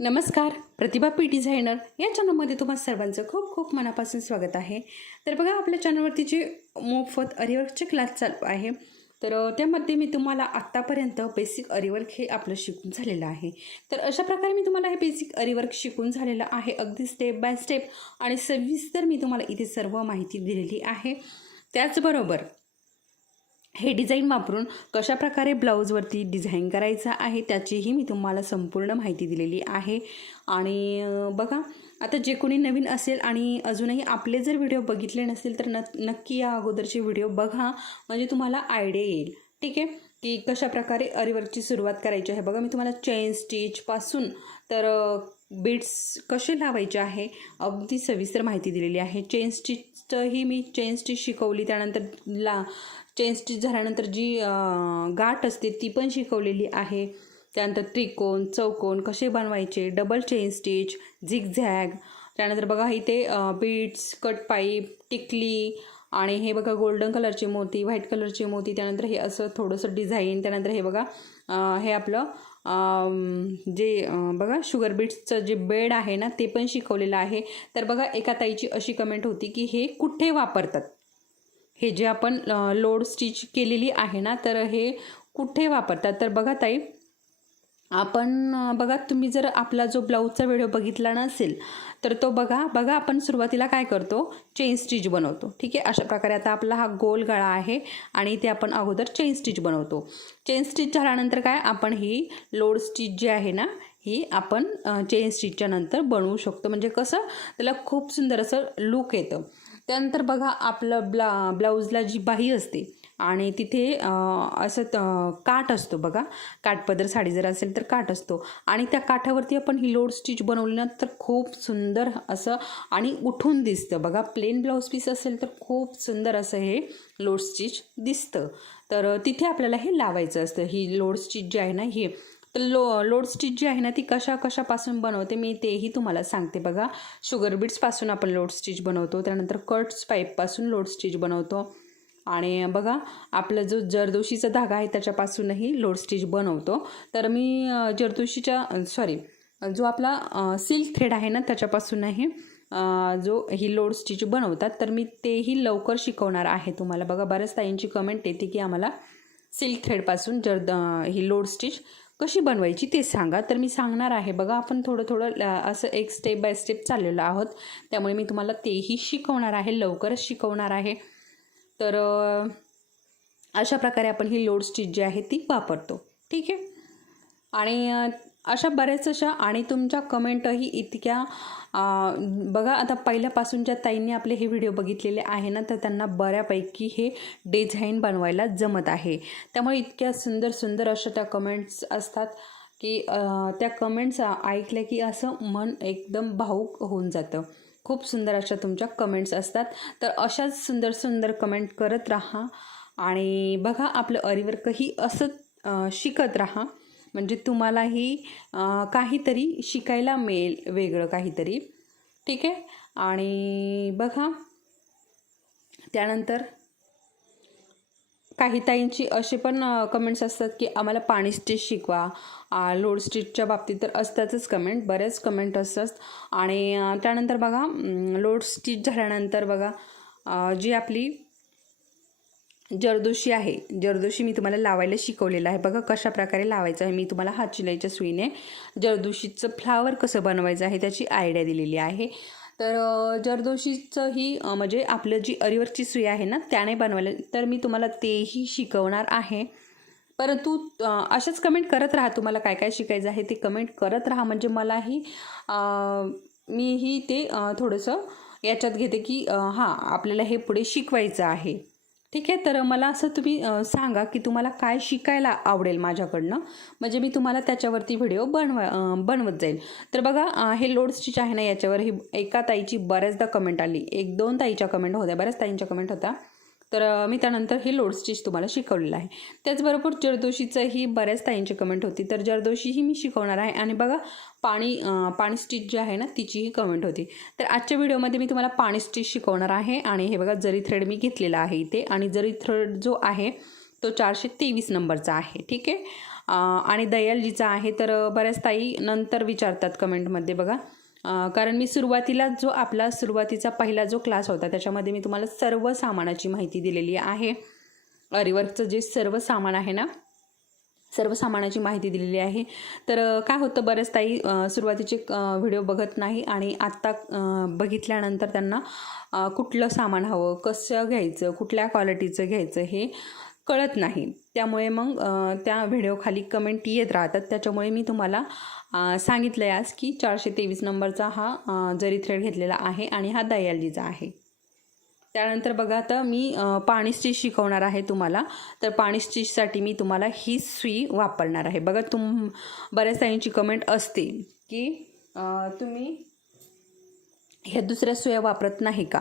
नमस्कार, प्रतिभा P designer या चॅनलमध्ये तुम्हा सर्वांचं खूप खूप मनापासून स्वागत आहे. तर बघा, आपल्या चॅनलवरती जे मोफत अरिवर्कचे क्लास चालू आहे, तर त्यामध्ये मी तुम्हाला आत्तापर्यंत बेसिक अरिवर्क हे आपलं शिकून झालेलं आहे. तर अशा प्रकारे मी तुम्हाला हे बेसिक अरिवर्क शिकून झालेलं आहे, अगदी स्टेप बाय स्टेप आणि सविस्तर मी तुम्हाला इथे सर्व माहिती दिलेली आहे. त्याचबरोबर हे डिझाईन वापरून कशाप्रकारे ब्लाऊजवरती डिझाईन करायचं आहे त्याचीही मी तुम्हाला संपूर्ण माहिती दिलेली आहे. आणि बघा, आता जे कोणी नवीन असेल आणि अजूनही आपले जर व्हिडिओ बघितले नसेल तर नक्की या अगोदरचे व्हिडिओ बघा, म्हणजे तुम्हाला आयडिया येईल. ठीक आहे, की कशाप्रकारे अरिवर्कची सुरुवात करायची आहे. बघा, मी तुम्हाला चेन स्टिचपासून तर बीड्स कसे लावायचे आहे अगदी सविस्तर माहिती दिलेली आहे. चेन स्टिचही मी चेन स्टिच शिकवली, त्यानंतर चेन स्टिच झाल्यानंतर जी गाठ असते ती पण शिकवलेली आहे. त्यानंतर त्रिकोण, चौकोन कसे बनवायचे, डबल चेन स्टिच, झिगझॅग, त्यानंतर बघा इथे बीड्स, कट पाईप, टिकली, आणि हे बघा गोल्डन कलरचे मोती, व्हाईट कलरचे मोती, त्यानंतर हे असं थोडंसं डिझाईन, त्यानंतर हे बघा हे आपलं जे बघा शुगर बीट्सचं जे बेड आहे ना ते पण शिकवलेलं आहे. तर बघा, एका ताईची अशी कमेंट होती की हे कुठे वापरतात, हे जे आपण लोड स्टिच केलेली आहे ना, तर हे कुठे वापरतात. तर बघा ताई, आपण बघा, तुम्ही जर आपला जो ब्लाऊजचा व्हिडिओ बघितला नसेल तर तो बघा आपण सुरुवातीला काय करतो, चेन स्टिच बनवतो. ठीक आहे, अशा प्रकारे आता आपला हा गोल गळा आहे आणि ते आपण अगोदर चेन स्टिच बनवतो. चेन स्टिच झाल्यानंतर काय, आपण ही लोड स्टिच जी आहे ना ही आपण चेन स्टिचच्या नंतर बनवू शकतो. म्हणजे कसं, त्याला खूप सुंदर असं लुक येतं. त्यानंतर बघा, आपलं ब्लाऊजला जी बाही असते आणि तिथे असं काठ असतो बघा, काठपदर साडी जर असेल तर काठ असतो, आणि त्या काठावरती आपण ही लोड स्टिच बनवली ना तर खूप सुंदर असं आणि उठून दिसतं. बघा, प्लेन ब्लाऊज पीस असेल तर खूप सुंदर असं हे लोड स्टिच दिसतं. तर तिथे आपल्याला हे लावायचं असतं. ही लोड स्टिच जी आहे ना ही, तर लोड स्टिच जी आहे ना ती कशापासून बनवते मी तेही तुम्हाला सांगते. बघा, शुगर बीड्सपासून आपण लोड स्टिच बनवतो, त्यानंतर कट्स पाईपपासून लोड स्टिच बनवतो, आणि बघा आपला जो जरदोशीचा धागा आहे त्याच्यापासूनही लोड स्टिच बनवतो. तर मी जो आपला सिल्क थ्रेड आहे ना त्याच्यापासूनही जो ही लोड स्टिच बनवतात, तर मी तेही लवकर शिकवणार आहे तुम्हाला. बघा, बऱ्याच ताईंची कमेंट येते की आम्हाला सिल्क थ्रेडपासून ही लोड स्टिच कशी बनवायची ते सांगा. तर मी सांगणार आहे. बघा, आपण थोडं असं एक स्टेप बाय स्टेप चाललेलो आहोत, त्यामुळे मी तुम्हाला तेही शिकवणार आहे, लवकरच शिकवणार आहे. तर अशा प्रकारे आपण ही लोड स्टिच जी आहे ती वापरतो. ठीक आहे, आणि अशा बऱ्याच अशा, आणि तुमच्या कमेंटही इतक्या बघा, आता पहिल्यापासून ज्या ताईंनी आपले हे व्हिडिओ बघितलेले आहे ना, तर त्यांना बऱ्यापैकी हे डिझाईन बनवायला जमत आहे. त्यामुळे इतक्या सुंदर सुंदर अशा त्या कमेंट्स असतात की त्या कमेंट्स ऐकल्या की असं मन एकदम भावूक होऊन जातं. खूप सुंदर अशा तुमच्या कमेंट्स असतात. तर अशाच सुंदर सुंदर कमेंट करत राहा, आणि बघा, आपलं अरिवर्कही असं शिकत राहा, म्हणजे तुम्हालाही काहीतरी शिकायला मिळेल, वेगळं काहीतरी. ठीक आहे, आणि बघा, त्यानंतर काही ताईंची असे पण कमेंट्स असतात की आम्हाला पाणी स्टिच शिकवा. लोड स्टिचच्या बाबतीत तर असतातच कमेंट, बऱ्याच कमेंट असतात. आणि त्यानंतर बघा, लोड स्टिच झाल्यानंतर बघा जी आपली जरदोशी आहे, जरदोशी मी तुम्हाला लावायला शिकवलेलं आहे. बघा कशा प्रकारे लावायचं आहे, मी तुम्हाला हात शिलाईच्या सुईने जरदोशीचं फ्लावर कसं बनवायचं आहे त्याची आयडिया दिलेली आहे. तर जरदोशीचं ही म्हणजे आपलं जी अरिवर्कची सुई आहे ना त्याने बनवायला, तर मी तुम्हाला तेही शिकवणार आहे. परंतु अशाच कमेंट करत राहा, तुम्हाला काय काय शिकायचं आहे ते कमेंट करत राहा, म्हणजे मलाही मीही ते थोडंसं याच्यात घेते की हां, आपल्याला हे पुढे शिकवायचं आहे. ठीक आहे, तर मला असं तुम्ही सांगा की तुम्हाला काय शिकायला आवडेल माझ्याकडनं, म्हणजे मी तुम्हाला त्याच्यावरती व्हिडिओ बनवत जाईल. तर बघा, हे लोड स्टिच आहे ना, याच्यावर ही एका ताईची बऱ्याचदा कमेंट आली, 1-2 ताईच्या कमेंट होत्या, बऱ्याच ताईंच्या कमेंट होत्या. तर मी त्यानंतर हे लोड स्टिच तुम्हाला शिकवलेलं आहे. त्याचबरोबर जरदोशीचंही बऱ्याच ताईंची कमेंट होती, तर जरदोशीही मी शिकवणार आहे. आणि बघा, पाणी स्टिच जी आहे ना तिचीही कमेंट होती. तर आजच्या व्हिडिओमध्ये मी तुम्हाला पाणी स्टिच शिकवणार आहे. आणि हे बघा, जरी थ्रेड मी घेतलेला आहे इथे, आणि जरी थ्रेड जो आहे तो 423 नंबरचा आहे. ठीक आहे, आणि दयालजीचा आहे. तर बऱ्याच ताई नंतर विचारतात कमेंटमध्ये बघा, कारण मी सुरुवातीला जो आपला सुरुवातीचा पहिला जो क्लास होता त्याच्यामध्ये मी तुम्हाला सर्व सामानाची माहिती दिलेली आहे. आरीवर्कचं जे सर्व सामान आहे ना, सर्व सामानाची माहिती दिलेली आहे. तर काय होतं, बरेच ताई सुरुवातीचे व्हिडिओ बघत नाही आणि आत्ता बघितल्यानंतर त्यांना कुठलं सामान हवं, कसं घ्यायचं, कुठल्या क्वालिटीचं घ्यायचं हे कळत नाही. त्यामुळे मग त्या व्हिडिओखाली कमेंट येत राहतात. त्याच्यामुळे मी तुम्हाला सांगितलं आहे आज की 423 नंबरचा हा जरी थ्रेड घेतलेला आहे आणि हा दयालजीचा आहे. त्यानंतर बघा, आता मी पाणी स्टिच शिकवणार आहे तुम्हाला. तर पाणी स्टिचसाठी मी तुम्हाला ही सुई वापरणार आहे. बघा, बऱ्याच ताईंची कमेंट असते की तुम्ही ह्या दुसऱ्या सुया वापरत नाही का?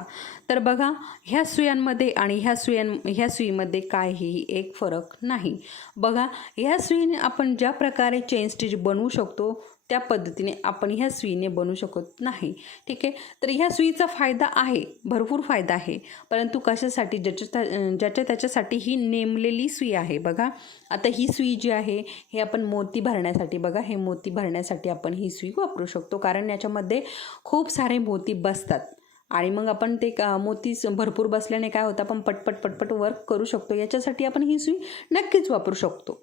तर बघा, ह्या सुयांमध्ये आणि ह्या सुईमध्ये काहीही एक फरक नाही. बघा, ह्या सुईने आपण ज्या प्रकारे चेन स्टिच बनवू शकतो त्या पद्धतीने आपण ह्या सुईने बनवू शकत नाही. ठीक आहे. तर ह्या सुईचा फायदा आहे, भरपूर फायदा आहे, परंतु कशासाठी, ज्याच्या त्याच्यासाठी ही नेमलेली सुई आहे. बघा, आता ही सुई जी आहे हे आपण मोती भरण्यासाठी, बघा हे मोती भरण्यासाठी आपण ही सुई वापरू शकतो, कारण याच्यामध्ये खूप सारे मोती बसतात आणि मग आपण ते मोती भरपूर बसल्याने काय होतं, आपण पटपट वर्क करू शकतो. याच्यासाठी आपण ही सुई नक्कीच वापरू शकतो.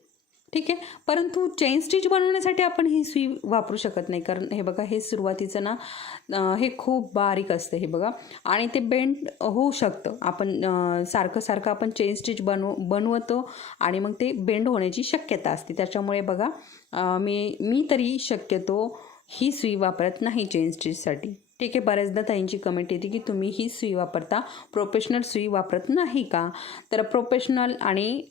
ठीक आहे. परंतु चेन स्टिच बनवण्यासाठी आपण ही सुई वापरू शकत नाही, कारण हे बघा, हे सुरुवातीचं ना हे खूप बारीक असतं हे बघा, आणि ते बेंड होऊ शकतं. आपण सारखं आपण चेन स्टिच बनवतो आणि मग ते बेंड होण्याची शक्यता असते. त्याच्यामुळे बघा, मी तरी शक्यतो ही सुई वापरत नाही चेन स्टिचसाठी. ठीक आहे. बऱ्याचदा ताईंची कमेंट येते की तुम्ही ही सुई वापरता, प्रोफेशनल सुई वापरत नाही का? तर प्रोफेशनल आणि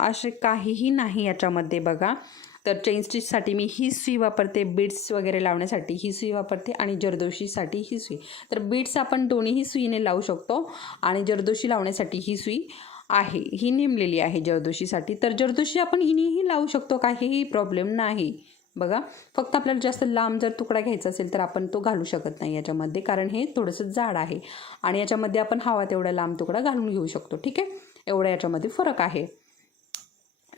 असे काहीही नाही याच्यामध्ये. बघा, तर चेन स्टिचसाठी मी ही सुई वापरते, बीड्स वगैरे लावण्यासाठी ही सुई वापरते आणि जरदोशीसाठी ही सुई. तर बीड्स आपण दोन्हीही सुईने लावू शकतो आणि जरदोशी लावण्यासाठी ही सुई आहे, ही नेमलेली आहे जरदोशीसाठी. तर जरदोशी आपण हिनेही लावू शकतो, काहीही प्रॉब्लेम नाही. बघा, फक्त आपल्याला जास्त लांब जर तुकडा घ्यायचा असेल तर आपण तो घालू शकत नाही याच्यामध्ये, कारण हे थोडंसं जाड आहे आणि याच्यामध्ये आपण हवा तेवढा लांब तुकडा घालून घेऊ शकतो. ठीक आहे. एवढा याच्यामध्ये फरक आहे.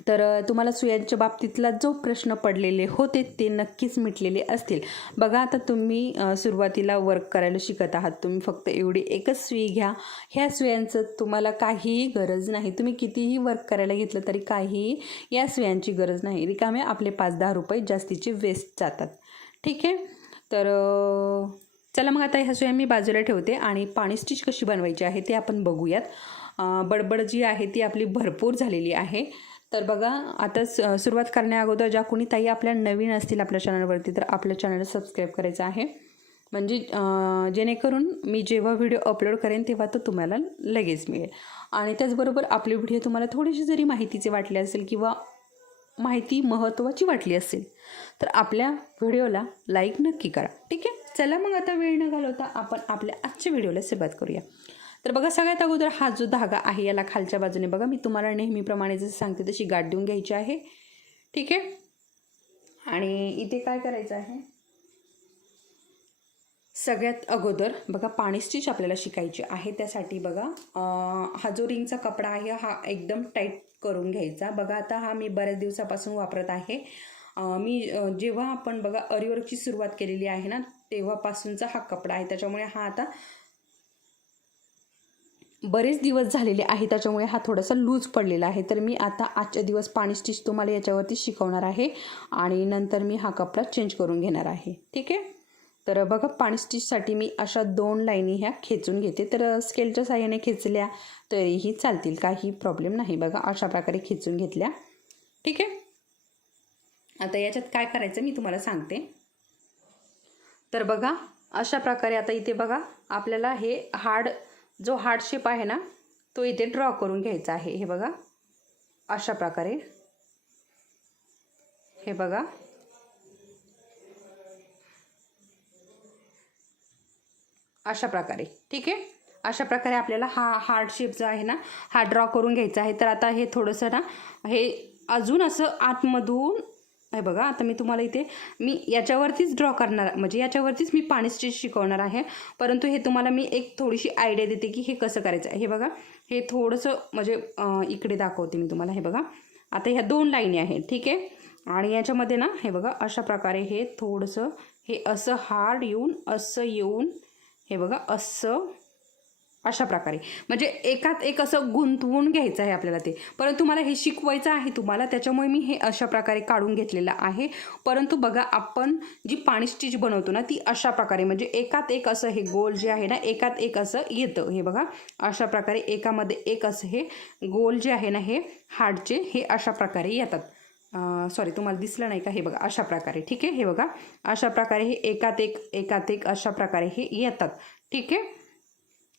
तर तुम्हाला सुयांच्या बाबतीतला जो प्रश्न पडलेले होते ते नक्कीच मिटलेले असतील. बघा, आता तुम्ही सुरुवातीला वर्क करायला शिकत आहात, तुम्ही फक्त एवढी एकच सुई घ्या. ह्या सुयांचं तुम्हाला काहीही गरज नाही. तुम्ही कितीही वर्क करायला घेतलं तरी काहीही या सुयांची गरज नाही. रिकामे आपले 5-10 रुपये जास्तीचे वेस्ट जातात. ठीक आहे. तर चला मग आता ह्या सुया मी बाजूला ठेवते आणि पाणी स्टिच कशी बनवायची आहे ते आपण बघूयात. बडबड जी आहे ती आपली भरपूर झालेली आहे. तर बघा, आता सुरुवात करण्याअगोदर ज्या कोणी ताई आपल्या नवीन असतील आपल्या चॅनलवरती, तर आपल्या चॅनलला सबस्क्राईब करायचं आहे, म्हणजे जेणेकरून मी जेव्हा व्हिडिओ अपलोड करेन तेव्हा तो तुम्हाला लगेच मिळेल. आणि त्याचबरोबर आपली व्हिडिओ तुम्हाला थोडीशी जरी माहितीची वाटली असेल किंवा माहिती महत्त्वाची वाटली असेल तर आपल्या व्हिडिओला लाईक नक्की करा. ठीक आहे. चला मग आता वेळ न घालवता आपण आपल्या आजच्या व्हिडिओला सुरुवात करूया. तर बघा, सगळ्यात अगोदर हा जो धागा आहे याला खालच्या बाजूने बघा, मी तुम्हाला नेहमीप्रमाणे जसं सांगते तशी गाठ देऊन घ्यायची आहे. ठीक आहे. आणि इथे काय करायचं आहे, सगळ्यात अगोदर बघा पाणी स्टिच आपल्याला शिकायची आहे. त्यासाठी बघा, हा जो रिंगचा कपडा आहे हा एकदम टाईट करून घ्यायचा. बघा, आता हा मी बऱ्याच दिवसापासून वापरत आहे. मी जेव्हा आपण बघा आरीवर्कची सुरुवात केलेली आहे ना, तेव्हापासूनचा हा कपडा आहे. त्याच्यामुळे हा आता बरेच दिवस झालेले आहे, त्याच्यामुळे हा थोडासा लूज पडलेला आहे. तर मी आता आजच्या दिवस पाणी स्टिच तुम्हाला याच्यावरती शिकवणार आहे आणि नंतर मी हा कपडा चेंज करून घेणार आहे. ठीक आहे. तर बघा, पाणी स्टिचसाठी मी अशा 2 लाईनी ह्या खेचून घेते. तर स्केलच्या साहाय्याने खेचल्या तरीही चालतील, काही प्रॉब्लेम नाही. बघा, अशा प्रकारे खेचून घेतल्या. ठीक आहे. आता याच्यात काय करायचं मी तुम्हाला सांगते. तर बघा, अशा प्रकारे आता इथे बघा, आपल्याला हे जो हार्ड शेप आहे ना तो इथे ड्रॉ करून घ्यायचा आहे. हे बघा, अशा प्रकारे, हे बघा, अशा प्रकारे. ठीक आहे. अशा प्रकारे आपल्याला हा हार्ड शेप जो आहे ना हा ड्रॉ करून घ्यायचा आहे. तर आता हे थोडंसं ना हे अजून असं आतमधून, हे बघा, आता मी तुम्हाला इथे मी याच्यावरतीच ड्रॉ करणार, म्हणजे याच्यावरतीच मी पाणी स्टिच शिकवणार आहे, परंतु हे तुम्हाला मी एक थोडीशी आयडिया देते की हे कसं करायचं आहे. हे बघा, हे थोडंसं म्हणजे इकडे दाखवते मी तुम्हाला. हे बघा, आता ह्या 2 लाईनी आहेत. ठीक आहे. आणि याच्यामध्ये ना हे बघा अशा प्रकारे हे थोडंसं हे असं हार्ड येऊन असं येऊन हे बघा असं अशा प्रकारे म्हणजे एकात एक असं गुंतवून घ्यायचं आहे आपल्याला ते. परंतु मला हे शिकवायचं आहे तुम्हाला, त्याच्यामुळे मी हे अशा प्रकारे काढून घेतलेलं आहे. परंतु बघा आपण जी पाणी स्टिच बनवतो ना ती अशा प्रकारे म्हणजे एकात एक असं हे गोल जे आहे ना एकात एक असं येतं. हे बघा अशा प्रकारे एकामध्ये एक असं हे गोल जे आहे ना हे हार्डचे हे अशा प्रकारे येतात. सॉरी तुम्हाला दिसलं नाही का, हे बघा अशा प्रकारे. ठीक आहे, हे बघा अशा प्रकारे हे एकात एक अशा प्रकारे हे येतात. ठीक आहे,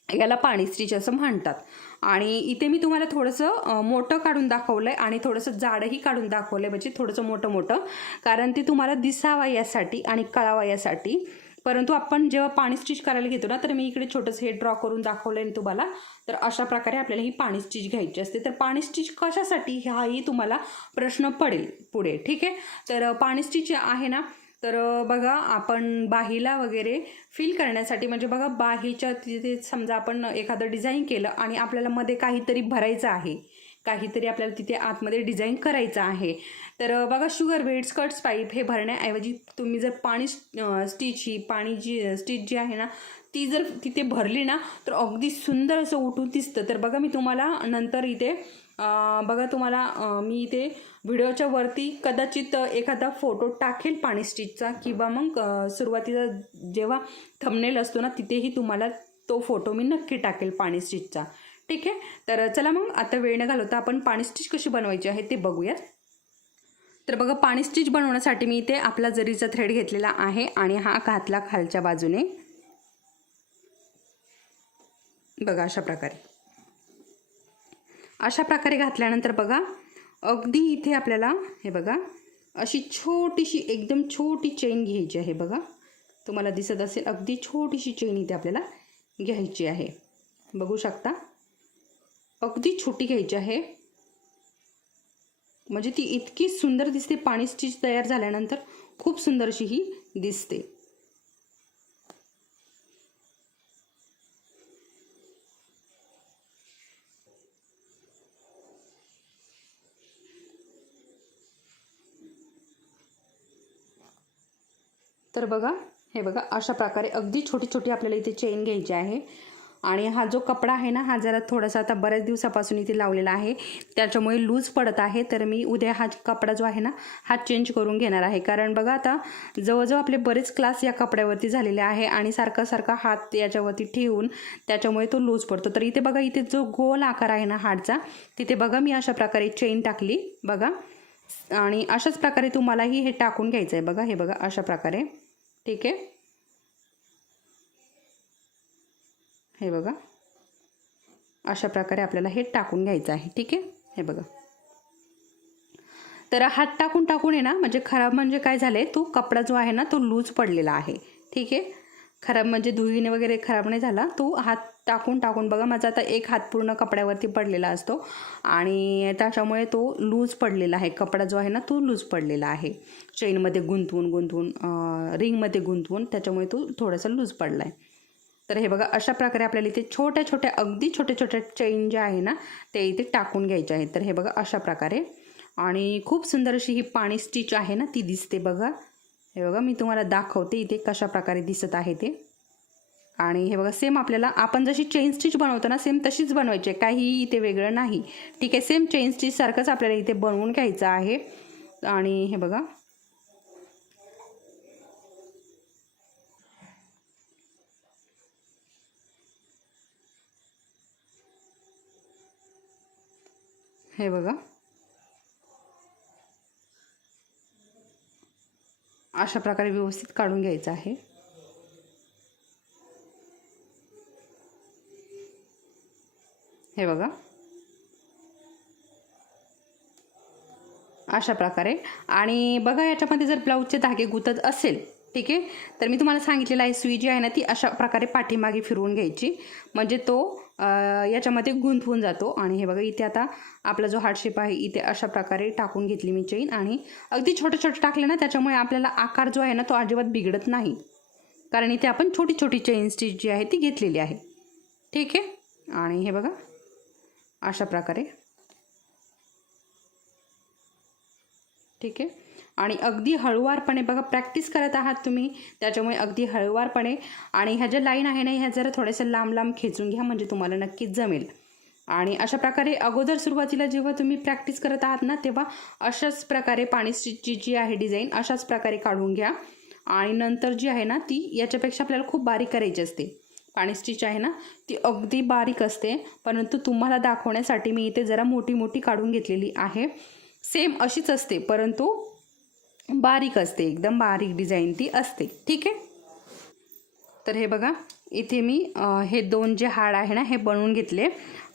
याला पाणी स्टिच असं म्हणतात. आणि इथे मी तुम्हाला थोडंसं मोठं काढून दाखवलं आहे आणि थोडंसं जाडही काढून दाखवलं आहे, म्हणजे थोडंसं मोठं मोठं, कारण ते तुम्हाला दिसावा यासाठी आणि कळावा यासाठी. परंतु आपण जेव्हा पाणी स्टिच करायला घेतो ना तर मी इकडे छोटंसं हे ड्रॉ करून दाखवलं आहे तुम्हाला. तर अशा प्रकारे आपल्याला ही पाणी स्टिच घ्यायची असते. तर पाणी स्टिच कशासाठी हाही तुम्हाला प्रश्न पडेल पुढे. ठीक आहे, तर पाणी स्टिच आहे ना तर बघा आपण बाहीला वगैरे फिल करण्यासाठी म्हणजे बघा बाहीच्या तिथे समजा आपण एखादं डिझाईन केलं आणि आपल्याला मध्ये काहीतरी भरायचं आहे, काहीतरी आपल्याला तिथे आतमध्ये डिझाईन करायचं आहे. तर बघा शुगर बीड स्कर्ट्स पाईप हे भरण्याऐवजी तुम्ही जर पाणी स्टिच ही पाणी जी स्टिच जी आहे ना ती जर तिथे भरली ना तर अगदी सुंदर असं उठून दिसतं. तर बघा मी तुम्हाला नंतर इथे बघा तुम्हाला मी इथे व्हिडिओच्या वरती कदाचित एखादा फोटो टाकेल पाणी स्टिचचा, किंवा मग सुरुवातीला जेव्हा थंबनेल असतो ना तिथेही तुम्हाला तो फोटो मी नक्की टाकेल पाणी स्टिचचा. ठीक आहे, तर चला मग आता वेळ न घालवता आपण पाणी स्टिच कशी बनवायची आहे ते बघूयात. तर बघा पाणी स्टिच बनवण्यासाठी मी इथे आपला जरीचा थ्रेड घेतलेला आहे आणि हा घातला खालच्या बाजूने. बघा अशा प्रकारे घातल्यानंतर बघा अगदी इथे आपल्याला हे बघा अशी छोटीशी एकदम छोटी चेन घ्यायची आहे. बघा तुम्हाला दिसत असेल अगदी छोटीशी चेन इथे आपल्याला घ्यायची आहे. बघू शकता अगदी छोटी घ्यायची आहे, म्हणजे ती इतकी सुंदर दिसते. पाणी स्टिच तयार झाल्यानंतर खूप सुंदर अशी ही दिसते. तर बघा हे बघा अशा प्रकारे अगदी छोटी छोटी आपल्याला इथे चेन घ्यायची आहे. आणि हा जो कपडा आहे ना हा जरा थोडासा आता बऱ्याच दिवसापासून इथे लावलेला आहे, त्याच्यामुळे लूज पडत आहे. तर मी उद्या हा कपडा जो आहे ना हा चेंज करून घेणार आहे. कारण बघा आता जवळजवळ आपले बरेच क्लास या कपड्यावरती झालेले आहे आणि सारखा हात याच्यावरती ठेवून त्याच्यामुळे तो लूज पडतो. तर इथे बघा इथे जो गोल आकार आहे ना हाडचा तिथे बघा मी अशा प्रकारे चेन टाकली बघा. आणि अशाच प्रकारे तुम्हालाही हे टाकून घ्यायचं आहे. बघा हे बघा अशा प्रकारे. ठीक आहे, हे बघा अशा प्रकारे आपल्याला हे टाकून घ्यायचं आहे. ठीक आहे, हे बघा. तर हात टाकून आहे ना म्हणजे खराब म्हणजे काय झाले तो कपडा जो आहे ना तो लूज पडलेला आहे. ठीक आहे, खराब म्हणजे धुईने वगैरे खराब नाही झाला, तो हात टाकून बघा माझा आता एक हात पूर्ण कपड्यावरती पडलेला असतो आणि त्याच्यामुळे तो लूज पडलेला आहे. कपडा जो आहे ना तो लूज पडलेला आहे, चेनमध्ये गुंतवून रिंगमध्ये गुंतवून त्याच्यामुळे तो थोडासा लूज पडला आहे. तर हे बघा अशा प्रकारे आपल्याला इथे अगदी छोट्या चेन ज्या आहे ना ते इथे टाकून घ्यायचे आहेत. तर हे बघा अशा प्रकारे आणि खूप सुंदर अशी ही पाणी स्टिच आहे ना ती दिसते. बघा हे बघा मी तुम्हाला दाखवते इथे कशा प्रकारे दिसत आहे ते. आणि हे बघा सेम आपल्याला आपण जशी चेन स्टिच बनवतो ना सेम तशीच बनवायची आहे, काहीही इथे वेगळं नाही. ठीक आहे, सेम चेन स्टिच सारखंच आपल्याला इथे बनवून घ्यायचं आहे. आणि हे बघा हे बघा अशा प्रकारे व्यवस्थित काढून घ्यायचं आहे. हे बघा अशा प्रकारे. आणि बघा याच्यामध्ये जर ब्लाऊजचे धागे गुंतत असेल ठीक आहे तर मी तुम्हाला सांगितलेलं आहे सुई जी आहे ना ती अशा प्रकारे पाठीमागे फिरवून घ्यायची म्हणजे तो याच्यामध्ये गुंतवून जातो. आणि हे बघा इथे आता आपला जो हार्ट शेप आहे इथे अशा प्रकारे टाकून घेतली मी चेन आणि अगदी छोटे टाकले ना त्याच्यामुळे आपल्याला आकार जो आहे ना तो अजिबात बिघडत नाही, कारण इथे आपण छोटी चेन स्टिच जी आहे ती घेतलेली आहे. ठीक आहे, आणि हे बघा अशा प्रकारे. ठीक आहे, आणि अगदी हळूवारपणे बघा प्रॅक्टिस करत आहात तुम्ही, त्याच्यामुळे अगदी हळूवारपणे आणि ह्या ज्या लाईन आहे ना ह्या जरा थोड्याशा लांब लांब खेचून घ्या, म्हणजे तुम्हाला नक्कीच जमेल. आणि अशा प्रकारे अगोदर सुरुवातीला जेव्हा तुम्ही प्रॅक्टिस करत आहात ना तेव्हा अशाच प्रकारे पाणी स्टिचची जी आहे डिझाईन अशाच प्रकारे काढून घ्या. आणि नंतर जी आहे ना ती याच्यापेक्षा आपल्याला खूप बारीक करायची असते. पाणी स्टिच आहे ना ती अगदी बारीक असते, परंतु तुम्हाला दाखवण्यासाठी मी इथे जरा मोठी मोठी काढून घेतलेली आहे. सेम अशीच असते परंतु बारीक असते, एकदम बारीक डिझाईन ती असते. ठीक आहे. तर हे बघा इथे मी हे 2 जे हाड आहे ना हे बनवून घेतले.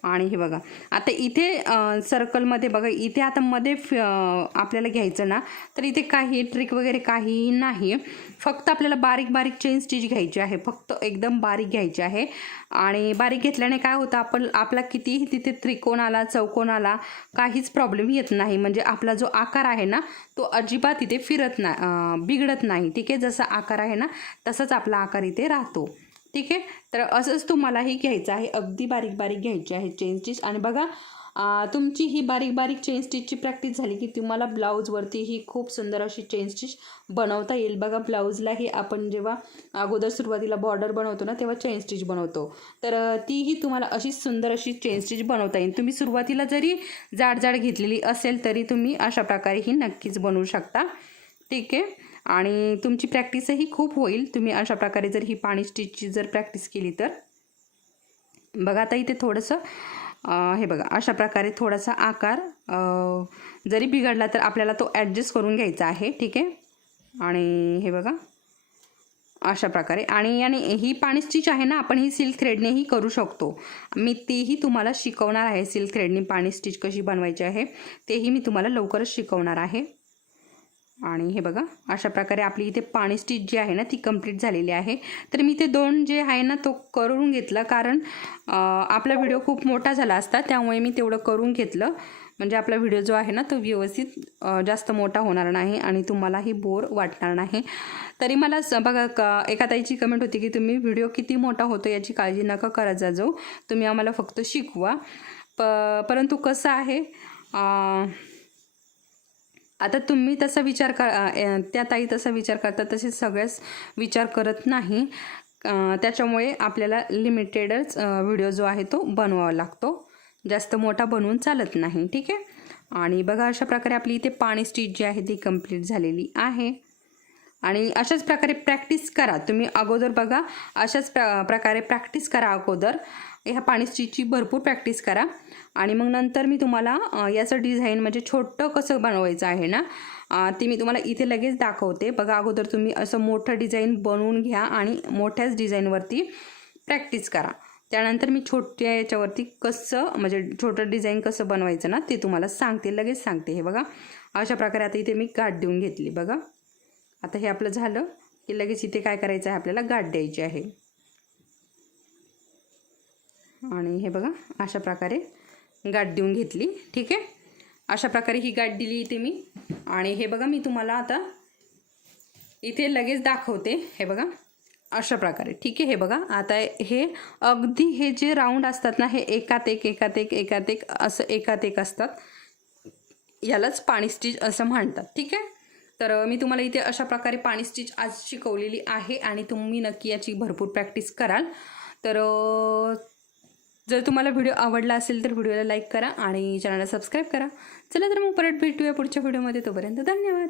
आणि हे बघा आता इथे सर्कलमध्ये बघा इथे आता मध्ये आपल्याला घ्यायचं ना तर इथे काही ट्रिक वगैरे काहीही नाही. फक्त आपल्याला बारीक बारीक चेन स्टिच घ्यायची आहे, फक्त एकदम बारीक घ्यायची आहे. आणि बारीक घेतल्याने काय होतं आपला कितीही तिथे त्रिकोण आला चौकोन आला काहीच प्रॉब्लेम येत नाही. म्हणजे आपला जो आकार आहे ना तो अजिबात इथे फिरत नाही, बिघडत नाही. ठीक आहे. जसा आकार आहे ना तसाच आपला आकार इथे राहतो. ठीक आहे. तर असंच तुम्हालाही घ्यायचं आहे, अगदी बारीक बारीक घ्यायची आहे चेन स्टिच. आणि बघा तुमची ही बारीक बारीक चेन स्टिचची प्रॅक्टिस झाली की तुम्हाला ब्लाऊजवरती ही खूप सुंदर अशी चेन स्टिच बनवता येईल. बघा ब्लाऊजलाही आपण जेव्हा अगोदर सुरुवातीला बॉर्डर बनवतो ना तेव्हा चेन स्टिच बनवतो, तर तीही तुम्हाला अशी सुंदर अशी चेन स्टिच बनवता येईल. तुम्ही सुरुवातीला जरी जाड जाड घेतलेली असेल तरी तुम्ही अशा प्रकारे ही नक्कीच बनवू शकता. ठीक आहे. आणि तुमची प्रॅक्टिसही खूप होईल तुम्ही अशा प्रकारे जर ही पाणी स्टिचची जर प्रॅक्टिस केली तर. बघा आता इथे थोडंसं हे बघा अशा प्रकारे थोडासा आकार जरी बिघडला तर आपल्याला तो ॲडजस्ट करून घ्यायचा आहे. ठीक आहे. आणि हे बघा अशा प्रकारे. आणि ही पाणी स्टिच आहे ना आपण ही सिल्क थ्रेडनेही करू शकतो. मी तेही तुम्हाला शिकवणार आहे. सिल्क थ्रेडने पाणी स्टिच कशी बनवायची आहे तेही मी तुम्हाला लवकरच शिकवणार आहे. आणि हे बघा अशा प्रकारे आपली इथे पाणी स्टिच जी आहे ना ती कंप्लीट झालेली आहे. तर मी ते 2 जे आहे ना तो करून घेतलं, कारण आपला व्हिडिओ खूप मोठा झाला असता त्यामुळे मी तेवढं करून घेतलं. म्हणजे आपला व्हिडिओ जो आहे ना तो व्यवस्थित जास्त मोठा होणार नाही आणि तुम्हालाही बोर वाटणार नाही. तरी मला बघा एका ताईची कमेंट होती की तुम्ही व्हिडिओ किती मोठा होतो याची काळजी नका करत जाऊ, तुम्ही आम्हाला फक्त शिकवा. परंतु कसं आहे आता तुम्ही तसा विचार त्या ताई तसा विचार करतात तसे सगळेच विचार करत नाही. त्याच्यामुळे आपल्याला लिमिटेडच व्हिडिओ जो आहे तो बनवावा लागतो, जास्त मोठा बनवून चालत नाही. ठीक आहे. आणि बघा अशा प्रकारे आपली इथे पाणी स्टिच जी आहे ती कंप्लीट झालेली आहे. आणि अशाच प्रकारे प्रॅक्टिस करा तुम्ही अगोदर. बघा अशाच प्रकारे प्रॅक्टिस करा अगोदर, ह्या पाणी स्टिचची भरपूर प्रॅक्टिस करा. आणि मग नंतर मी तुम्हाला याचं डिझाईन म्हणजे छोटं कसं बनवायचं आहे ना ते मी तुम्हाला इथे लगेच दाखवते. बघा अगोदर तुम्ही असं मोठं डिझाईन बनवून घ्या आणि मोठ्याच डिझाईनवरती प्रॅक्टिस करा. त्यानंतर मी छोट्या याच्यावरती कसं म्हणजे छोटं डिझाईन कसं बनवायचं ना ते तुम्हाला सांगते, लगेच सांगते. हे बघा अशा प्रकारे आता इथे मी गाठ देऊन घेतली. बघा आता हे आपलं झालं की लगेच इथे काय करायचं आहे आपल्याला गाठ द्यायची आहे. आणि हे बघा अशा प्रकारे गाठ देऊन घेतली. ठीक आहे. अशा प्रकारे ही गाठ दिली इथे मी. आणि हे बघा मी तुम्हाला आता इथे लगेच दाखवते. हे बघा अशा प्रकारे. ठीक आहे. हे बघा आता हे अगदी हे जे राऊंड असतात ना हे एकात एक एकात एक एकात एक असं एकात एक असतात, यालाच पाणी स्टिच असं म्हणतात. ठीक आहे. तर मी तुम्हाला इथे अशा प्रकारे पाणी स्टिच आज शिकवलेली आहे आणि तुम्ही नक्की याची भरपूर प्रॅक्टिस कराल. तर जर तुम्हाला व्हिडिओ आवडला असेल तर व्हिडिओला लाईक करा आणि चॅनलला सबस्क्राईब करा. चला तर मग परत भेटूया पुढच्या व्हिडिओमध्ये. तोपर्यंत धन्यवाद.